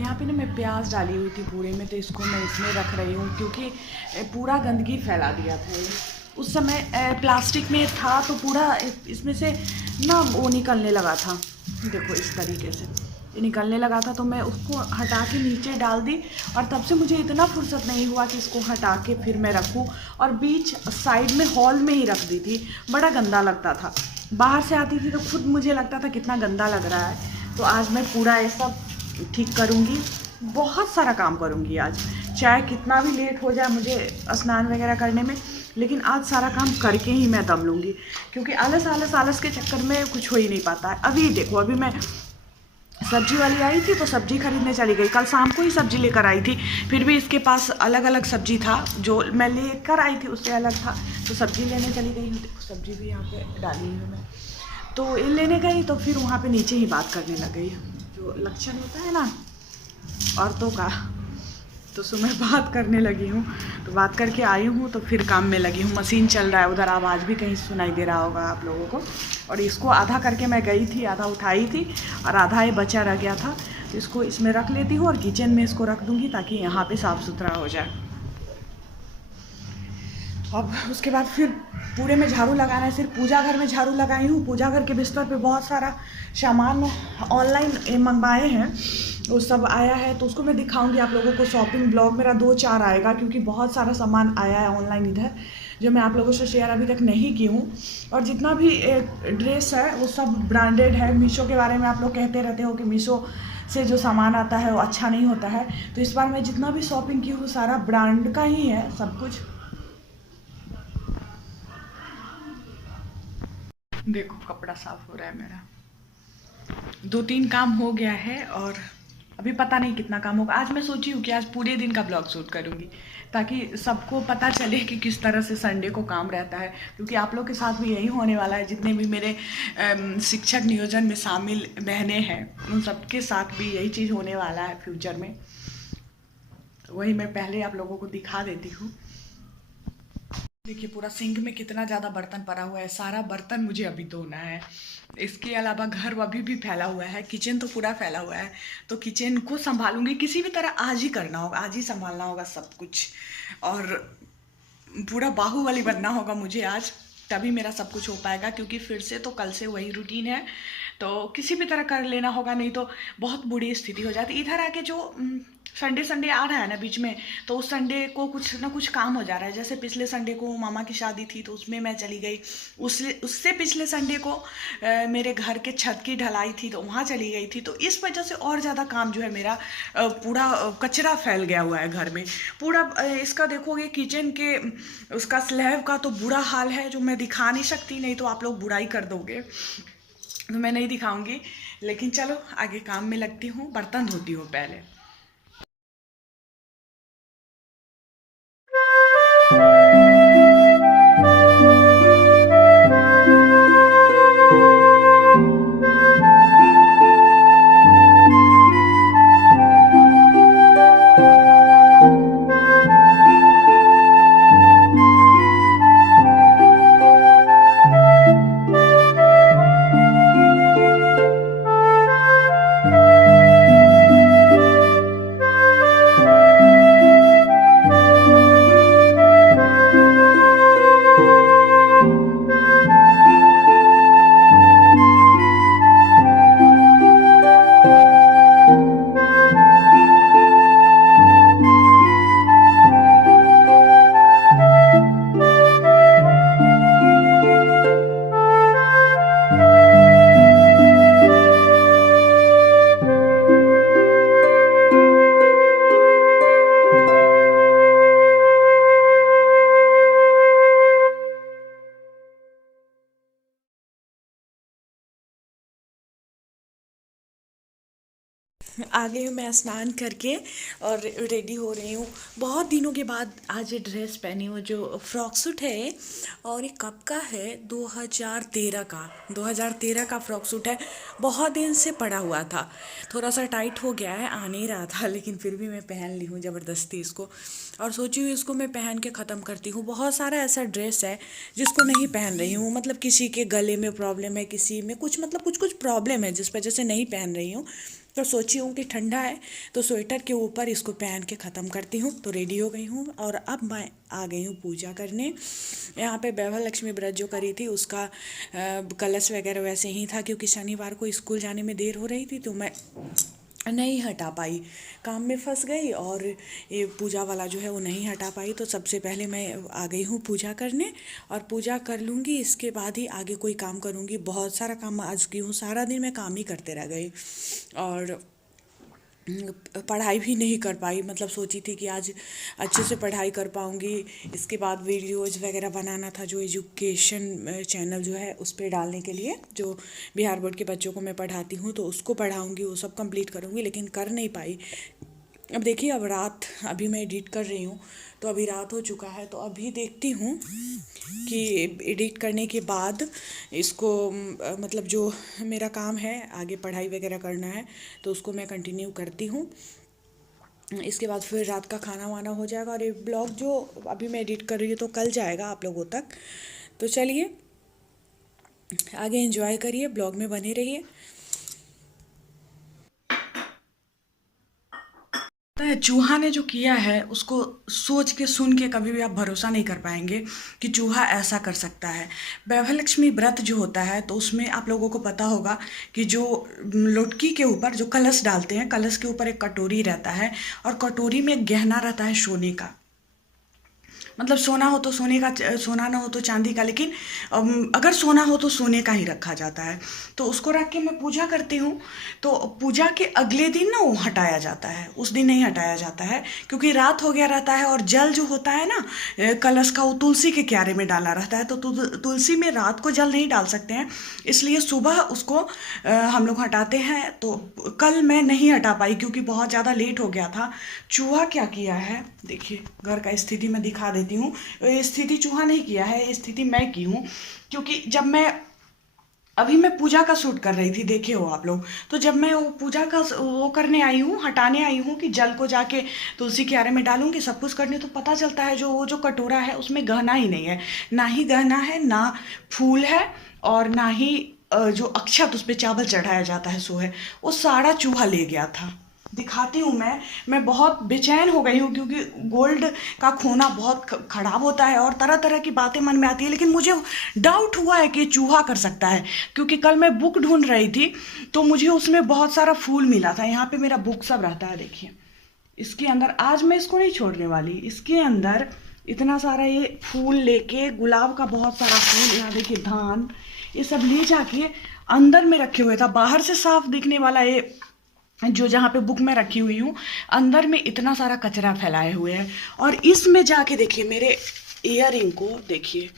तो यहाँ पे ना मैं प्याज डाली हुई थी पूरे में, तो इसको मैं इसमें रख रही हूँ क्योंकि पूरा गंदगी फैला दिया था ये। उस समय प्लास्टिक में था तो पूरा इसमें से ना वो निकलने लगा था, देखो इस तरीके से ये निकलने लगा था, तो मैं उसको हटा के नीचे डाल दी। और तब से मुझे इतना फुर्सत नहीं हुआ कि इसको हटा के फिर मैं रखूँ, और बीच साइड में हॉल में ही रख दी थी। बड़ा गंदा लगता था, बाहर से आती थी तो खुद मुझे लगता था कितना गंदा लग रहा है। तो आज मैं पूरा ये सब ठीक करूँगी, बहुत सारा काम करूँगी आज, चाहे कितना भी लेट हो जाए मुझे स्नान वगैरह करने में, लेकिन आज सारा काम करके ही मैं दम लूँगी, क्योंकि आलस आलस आलस के चक्कर में कुछ हो ही नहीं पाता है। अभी देखो, अभी मैं सब्जी वाली आई थी तो सब्जी खरीदने चली गई, कल शाम को ही सब्जी लेकर आई थी, फिर भी इसके पास अलग अलग सब्जी था, जो मैं लेकर आई थी उससे अलग था, तो सब्जी लेने चली गई हूँ। देखो सब्जी भी यहाँ पे डाली हूँ मैं, तो ये लेने गई तो फिर वहाँ पे नीचे ही बात करने लग गई, जो लक्षण होता है ना औरतों का, तो सुबह बात करने लगी हूँ। तो बात करके आई हूँ तो फिर काम में लगी हूँ, मशीन चल रहा है, उधर आवाज़ भी कहीं सुनाई दे रहा होगा आप लोगों को। और इसको आधा करके मैं गई थी, आधा उठाई थी और आधा ये बचा रह गया था, तो इसको इसमें रख लेती हूँ और किचन में इसको रख दूँगी ताकि यहाँ पे साफ़ सुथरा हो जाए। अब उसके बाद फिर पूरे में झाड़ू लगाना है, सिर्फ पूजा घर में झाड़ू लगाई हूँ। पूजा घर के बिस्तर पे बहुत सारा सामान ऑनलाइन मंगवाए हैं, वो सब आया है, तो उसको मैं दिखाऊंगी आप लोगों को। शॉपिंग ब्लॉग मेरा 2-4 आएगा, क्योंकि बहुत सारा सामान आया है ऑनलाइन इधर, जो मैं आप लोगों से शेयर अभी तक नहीं की हूँ। और जितना भी ड्रेस है वो सब ब्रांडेड है। मीशो के बारे में आप लोग कहते रहते हो कि मीशो से जो सामान आता है वो अच्छा नहीं होता है, तो इस बार मैं जितना भी शॉपिंग की हूँ सारा ब्रांड का ही है सब कुछ। देखो कपड़ा साफ हो रहा है मेरा, 2-3 काम हो गया है और अभी पता नहीं कितना काम होगा। आज मैं सोची हूँ कि आज पूरे दिन का ब्लॉग शूट करूँगी, ताकि सबको पता चले कि किस तरह से संडे को काम रहता है, क्योंकि आप लोग के साथ भी यही होने वाला है। जितने भी मेरे शिक्षक नियोजन में शामिल बहनें हैं उन सबके साथ भी यही चीज़ होने वाला है फ्यूचर में। वही मैं पहले आप लोगों को दिखा देती हूँ। देखिए पूरा सिंक में कितना ज़्यादा बर्तन पड़ा हुआ है, सारा बर्तन मुझे अभी धोना है। इसके अलावा घर अभी भी फैला हुआ है, किचन तो पूरा फैला हुआ है, तो किचन को संभालूंगी किसी भी तरह। आज ही करना होगा, आज ही संभालना होगा सब कुछ, और पूरा बाहुबली बनना होगा मुझे आज, तभी मेरा सब कुछ हो पाएगा। क्योंकि फिर से तो कल से वही रूटीन है, तो किसी भी तरह कर लेना होगा, नहीं तो बहुत बुरी स्थिति हो जाती। इधर आके जो संडे आ रहा है ना बीच में, तो उस संडे को कुछ ना कुछ काम हो जा रहा है। जैसे पिछले संडे को मामा की शादी थी तो उसमें मैं चली गई, उससे पिछले संडे को मेरे घर के छत की ढलाई थी तो वहाँ चली गई थी। तो इस वजह से और ज़्यादा काम जो है मेरा, पूरा कचरा फैल गया हुआ है घर में पूरा। इसका देखोगे किचन के उसका स्लैब का तो बुरा हाल है, जो मैं दिखा नहीं सकती, नहीं तो आप लोग बुराई कर दोगे, तो मैं नहीं दिखाऊंगी। लेकिन चलो आगे काम में लगती हूँ, बर्तन धोती हूँ पहले। आ गई हूँ मैं स्नान करके और रेडी हो रही हूँ। बहुत दिनों के बाद आज ये ड्रेस पहनी हूँ, जो फ्रॉक सूट है, और ये कब का है, 2013 का फ्रॉक सूट है। बहुत दिन से पड़ा हुआ था, थोड़ा सा टाइट हो गया है, आ नहीं रहा था, लेकिन फिर भी मैं पहन ली हूँ ज़बरदस्ती इसको, और सोची हुई इसको मैं पहन के ख़त्म करती हूँ। बहुत सारा ऐसा ड्रेस है जिसको नहीं पहन रही हूँ, मतलब किसी के गले में प्रॉब्लम है, किसी में कुछ, मतलब कुछ कुछ प्रॉब्लम है जिस वजह से नहीं पहन रही हूँ। तो सोची हूँ कि ठंडा है तो स्वेटर के ऊपर इसको पहन के ख़त्म करती हूँ। तो रेडी हो गई हूँ और अब मैं आ गई हूँ पूजा करने। यहाँ पे वैभव लक्ष्मी व्रत जो करी थी उसका कलश वगैरह वैसे ही था, क्योंकि शनिवार को स्कूल जाने में देर हो रही थी तो मैं नहीं हटा पाई, काम में फंस गई और ये पूजा वाला जो है वो नहीं हटा पाई। तो सबसे पहले मैं आ गई हूँ पूजा करने और पूजा कर लूँगी, इसके बाद ही आगे कोई काम करूँगी। बहुत सारा काम आज की हूँ, सारा दिन मैं काम ही करते रह गई और पढ़ाई भी नहीं कर पाई। मतलब सोची थी कि आज अच्छे से पढ़ाई कर पाऊँगी। इसके बाद वीडियोज़ वगैरह बनाना था जो एजुकेशन चैनल जो है उस पर डालने के लिए, जो बिहार बोर्ड के बच्चों को मैं पढ़ाती हूँ तो उसको पढ़ाऊँगी, वो सब कंप्लीट करूँगी, लेकिन कर नहीं पाई। अब देखिए, अब रात, अभी मैं एडिट कर रही हूँ तो अभी रात हो चुका है। तो अभी देखती हूँ कि एडिट करने के बाद इसको मतलब जो मेरा काम है आगे पढ़ाई वगैरह करना है तो उसको मैं कंटिन्यू करती हूँ। इसके बाद फिर रात का खाना वाना हो जाएगा और ये ब्लॉग जो अभी मैं एडिट कर रही हूँ तो कल जाएगा आप लोगों तक। तो चलिए आगे एंजॉय करिए, ब्लॉग में बने रहिए। चूहा ने जो किया है उसको सोच के सुन के कभी भी आप भरोसा नहीं कर पाएंगे कि चूहा ऐसा कर सकता है। वैभव लक्ष्मी व्रत जो होता है तो उसमें आप लोगों को पता होगा कि जो लोटकी के ऊपर जो कलश डालते हैं, कलश के ऊपर एक कटोरी रहता है और कटोरी में गहना रहता है सोने का। मतलब सोना हो तो सोने का, सोना ना हो तो चांदी का, लेकिन अगर सोना हो तो सोने का ही रखा जाता है। तो उसको रख के मैं पूजा करती हूँ। तो पूजा के अगले दिन ना वो हटाया जाता है, उस दिन नहीं हटाया जाता है क्योंकि रात हो गया रहता है। और जल जो होता है ना कलश का, वो तुलसी के क्यारे में डाला रहता है। तो तुलसी में रात को जल नहीं डाल सकते हैं, इसलिए सुबह उसको हम लोग हटाते हैं। तो कल मैं नहीं हटा पाई क्योंकि बहुत ज़्यादा लेट हो गया था। चूहा क्या किया है देखिए, घर का स्थिति मैं दिखा देती हूँ। स्थिति चूहा नहीं किया है, स्थिति मैं की हूँ। क्योंकि जब मैं अभी मैं पूजा का शूट कर रही थी, देखे हो आप लोग, तो जब मैं वो पूजा का वो करने आई हूँ, हटाने आई हूँ कि जल को जाके तुलसी के क्यारे में डालूंगी, सब कुछ करने, तो पता चलता है जो वो जो कटोरा है उसमें गहना ही नहीं है। ना ही गहना है, ना फूल है, और ना ही जो अक्षत उस पर चावल चढ़ाया जाता है सो है। वो सारा चूहा ले गया था। दिखाती हूँ मैं बहुत बेचैन हो गई हूँ क्योंकि गोल्ड का खोना बहुत खराब होता है और तरह तरह की बातें मन में आती है। लेकिन मुझे डाउट हुआ है कि चूहा कर सकता है, क्योंकि कल मैं बुक ढूंढ रही थी तो मुझे उसमें बहुत सारा फूल मिला था। यहाँ पे मेरा बुक सब रहता है, देखिए इसके अंदर। आज मैं इसको नहीं छोड़ने वाली, इसके अंदर इतना सारा ये फूल लेके, गुलाब का बहुत सारा फूल, यहाँ देखिए धान, ये सब ले जाके अंदर में रखे हुए था। बाहर से साफ दिखने वाला ये जो जहाँ पे बुक में रखी हुई हूँ, अंदर में इतना सारा कचरा फैलाए हुए हैं। और इसमें जाके देखिए मेरे ईयररिंग को देखिए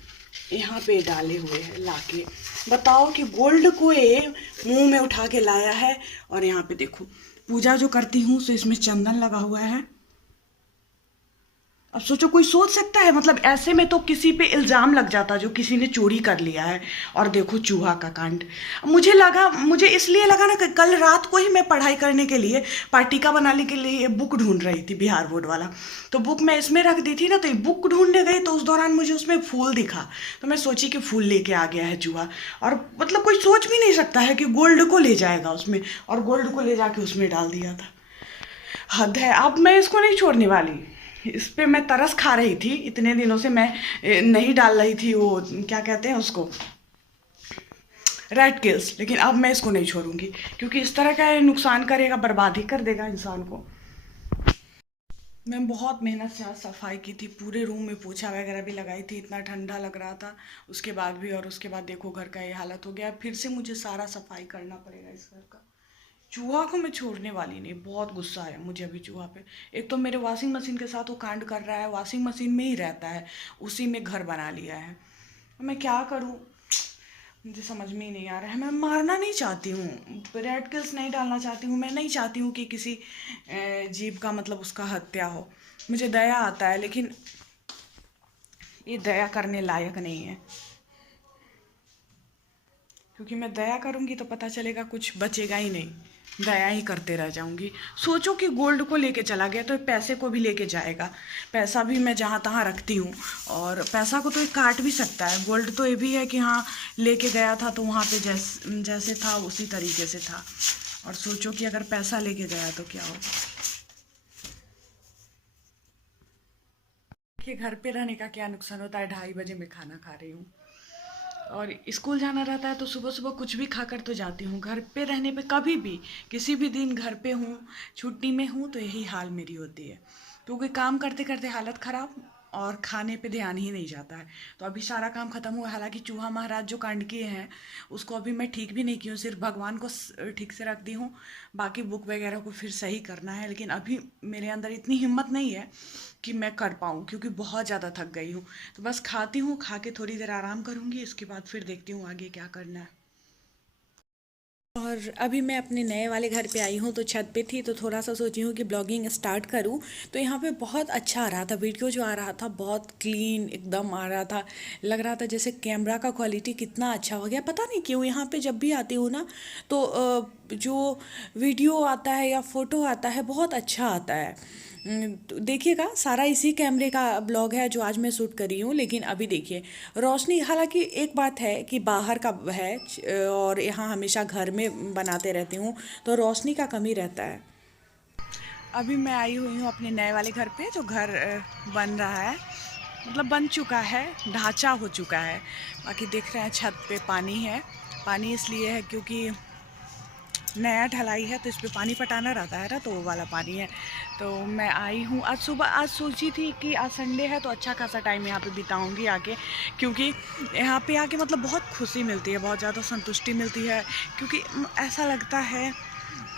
यहाँ पे डाले हुए हैं लाके। बताओ कि गोल्ड को ये मुंह में उठा के लाया है। और यहाँ पे देखो पूजा जो करती हूँ तो इसमें चंदन लगा हुआ है। अब सोचो, कोई सोच सकता है? मतलब ऐसे में तो किसी पे इल्ज़ाम लग जाता जो किसी ने चोरी कर लिया है। और देखो चूहा का कांड। मुझे इसलिए लगा ना कि कल रात को ही मैं पढ़ाई करने के लिए, पार्टिका बनाने के लिए बुक ढूंढ रही थी, बिहार बोर्ड वाला। तो बुक मैं इसमें रख दी थी ना, तो बुक ढूंढने गई तो उस दौरान मुझे उसमें फूल दिखा, तो मैं सोची कि फूल लेके आ गया है चूहा। और मतलब कोई सोच भी नहीं सकता है कि गोल्ड को ले जाएगा उसमें, और गोल्ड को ले जाके उसमें डाल दिया था। हद है। अब मैं इसको नहीं छोड़ने वाली, इस पे मैं तरस खा रही थी। इतने दिनों से मैं नहीं डाल रही थी वो, क्या कहते हैं उसको, रेड किल्स। लेकिन अब मैं इसको नहीं छोड़ूंगी क्योंकि इस तरह का नुकसान करेगा, बर्बाद ही कर देगा इंसान को। मैं बहुत मेहनत से आज सफाई की थी, पूरे रूम में पोछा वगैरह भी लगाई थी, इतना ठंडा लग रहा था उसके बाद भी। और उसके बाद देखो घर का ये हालत हो गया, फिर से मुझे सारा सफाई करना पड़ेगा इस घर का। चूहा को मैं छोड़ने वाली नहीं, बहुत गुस्सा आया मुझे अभी चूहा पे। एक तो मेरे वॉशिंग मशीन के साथ वो कांड कर रहा है, वॉशिंग मशीन में ही रहता है, उसी में घर बना लिया है। मैं क्या करूँ, मुझे समझ में ही नहीं आ रहा है। मैं मारना नहीं चाहती हूँ, रेड किल्स नहीं डालना चाहती हूँ, मैं नहीं चाहती हूँ कि किसी जीव का मतलब उसका हत्या हो। मुझे दया आता है, लेकिन ये दया करने लायक नहीं है, क्योंकि मैं दया करूँगी तो पता चलेगा कुछ बचेगा ही नहीं, दया ही करते रह जाऊंगी। सोचो कि गोल्ड को लेके चला गया तो पैसे को भी लेके जाएगा। पैसा भी मैं जहाँ तहाँ रखती हूँ, और पैसा को तो ये काट भी सकता है। गोल्ड तो ये भी है कि हाँ लेके गया था तो वहाँ पे जैसे था उसी तरीके से था। और सोचो कि अगर पैसा लेके गया तो क्या हो। कि घर पे रहने का क्या नुकसान होता है, 2:30 बजे मैं खाना खा रही हूँ और स्कूल जाना रहता है तो सुबह सुबह कुछ भी खाकर तो जाती हूँ। घर पे रहने पे कभी भी किसी भी दिन घर पे हूँ, छुट्टी में हूँ, तो यही हाल मेरी होती है, क्योंकि काम करते करते हालत ख़राब और खाने पे ध्यान ही नहीं जाता है। तो अभी सारा काम ख़त्म हुआ, हालांकि चूहा महाराज जो कांड किए हैं उसको अभी मैं ठीक भी नहीं की हूँ, सिर्फ भगवान को ठीक से रख दी हूँ, बाकी बुक वगैरह को फिर सही करना है। लेकिन अभी मेरे अंदर इतनी हिम्मत नहीं है कि मैं कर पाऊँ, क्योंकि बहुत ज़्यादा थक गई हूँ। तो बस खाती हूँ, खा के थोड़ी देर आराम करूँगी, इसके बाद फिर देखती हूँ आगे क्या करना है। और अभी मैं अपने नए वाले घर पे आई हूँ, तो छत पे थी तो थोड़ा सा सोची हूँ कि ब्लॉगिंग स्टार्ट करूँ। तो यहाँ पे बहुत अच्छा आ रहा था, वीडियो जो आ रहा था बहुत क्लीन एकदम आ रहा था, लग रहा था जैसे कैमरा का क्वालिटी कितना अच्छा हो गया। पता नहीं क्यों यहाँ पे जब भी आती हूँ ना तो जो वीडियो आता है या फ़ोटो आता है बहुत अच्छा आता है। तो देखिएगा, सारा इसी कैमरे का ब्लॉग है जो आज मैं शूट कर रही हूँ। लेकिन अभी देखिए रोशनी, हालांकि एक बात है कि बाहर का है और यहाँ हमेशा घर में बनाते रहती हूँ तो रोशनी का कमी रहता है। अभी मैं आई हुई हूँ अपने नए वाले घर पे, जो घर बन रहा है, मतलब बन चुका है, ढांचा हो चुका है। बाकी देख रहे हैं छत पे पानी है। पानी इसलिए है क्योंकि नया ढलाई है तो इस पे पानी पटाना रहता है ना, तो वो वाला पानी है। तो मैं आई हूँ आज सुबह, आज सोची थी कि आज संडे है तो अच्छा खासा टाइम यहाँ पे बिताऊंगी आके, क्योंकि यहाँ पे आके मतलब बहुत खुशी मिलती है, बहुत ज़्यादा संतुष्टि मिलती है, क्योंकि ऐसा लगता है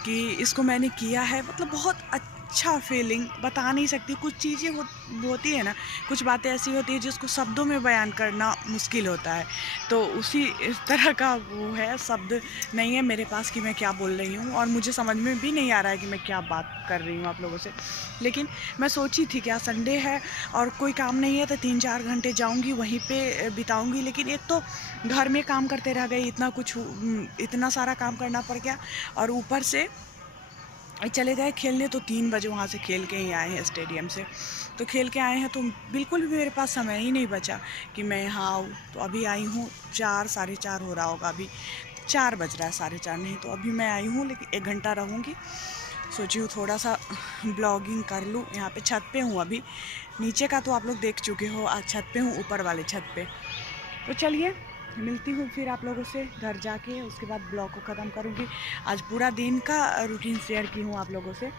कि इसको मैंने किया है, मतलब बहुत अच्छा फीलिंग बता नहीं सकती। कुछ चीज़ें होती है ना, कुछ बातें ऐसी होती है जिसको शब्दों में बयान करना मुश्किल होता है। तो उसी इस तरह का वो है, शब्द नहीं है मेरे पास कि मैं क्या बोल रही हूँ, और मुझे समझ में भी नहीं आ रहा है कि मैं क्या बात कर रही हूँ आप लोगों से। लेकिन मैं सोची थी कि आज संडे है और कोई काम नहीं है तो 3-4 घंटे जाऊँगी वहीं पे बिताऊँगी। लेकिन एक तो घर में काम करते रह गई, इतना सारा काम करना पड़ गया, और ऊपर से चले गए खेलने तो 3 बजे वहाँ से खेल के ही आए हैं स्टेडियम से। तो खेल के आए हैं तो बिल्कुल भी मेरे पास समय ही नहीं बचा कि मैं यहाँ आऊँ। तो अभी आई हूँ 4, 4:30 हो रहा होगा, अभी 4 बज रहा है, 4:30 नहीं। तो अभी मैं आई हूँ, लेकिन 1 घंटा रहूँगी। सोची हूँ थोड़ा सा ब्लॉगिंग कर लूँ। यहाँ पे छत पे हूँ अभी, नीचे का तो आप लोग देख चुके हो, आज छत पे हूँ, ऊपर वाले छत पे। तो चलिए मिलती हूँ फिर आप लोगों से घर जाके, उसके बाद ब्लॉग को ख़त्म करूँगी। आज पूरा दिन का रूटीन शेयर की हूँ आप लोगों से।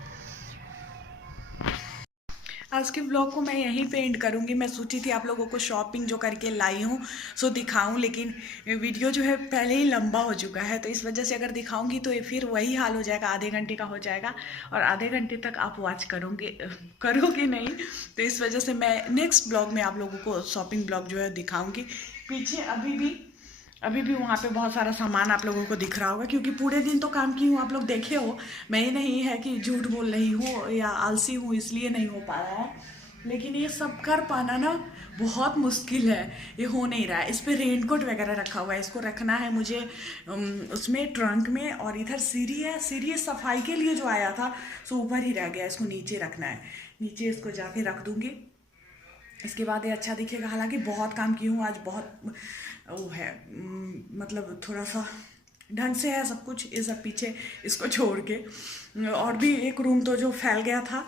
आज के ब्लॉग को मैं यहीं पे एंड करूँगी। मैं सोची थी आप लोगों को शॉपिंग जो करके लाई हूँ सो दिखाऊँ, लेकिन वीडियो जो है पहले ही लंबा हो चुका है, तो इस वजह से अगर दिखाऊँगी तो ये फिर वही हाल हो जाएगा, आधे घंटे का हो जाएगा, और आधे घंटे तक आप वॉच करोगे नहीं। तो इस वजह से मैं नेक्स्ट ब्लॉग में आप लोगों को शॉपिंग ब्लॉग जो है दिखाऊँगी। पीछे अभी भी वहाँ पे बहुत सारा सामान आप लोगों को दिख रहा होगा, क्योंकि पूरे दिन तो काम की हूँ, आप लोग देखे हो। मैं ही नहीं है कि झूठ बोल रही हूँ या आलसी हूँ इसलिए नहीं हो पा रहा है, लेकिन ये सब कर पाना ना बहुत मुश्किल है, ये हो नहीं रहा है। इस पर रेनकोट वगैरह रखा हुआ है, इसको रखना है मुझे उसमें ट्रंक में, और इधर सीढ़ी है, सीढ़ी सफाई के लिए जो आया था सो ऊपर ही रह गया, इसको नीचे रखना है, नीचे इसको जाके रख दूँगी। इसके बाद ये अच्छा दिखेगा। हालांकि बहुत काम की हूँ आज, बहुत वो है, मतलब थोड़ा सा ढंग से है सब कुछ, ये सब पीछे इसको छोड़ के। और भी एक रूम तो जो फैल गया था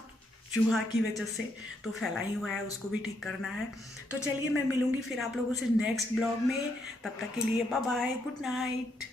चूहा की वजह से, तो फैला ही हुआ है, उसको भी ठीक करना है। तो चलिए मैं मिलूँगी फिर आप लोगों से नेक्स्ट ब्लॉग में, तब तक के लिए बाय बाय, गुड नाइट।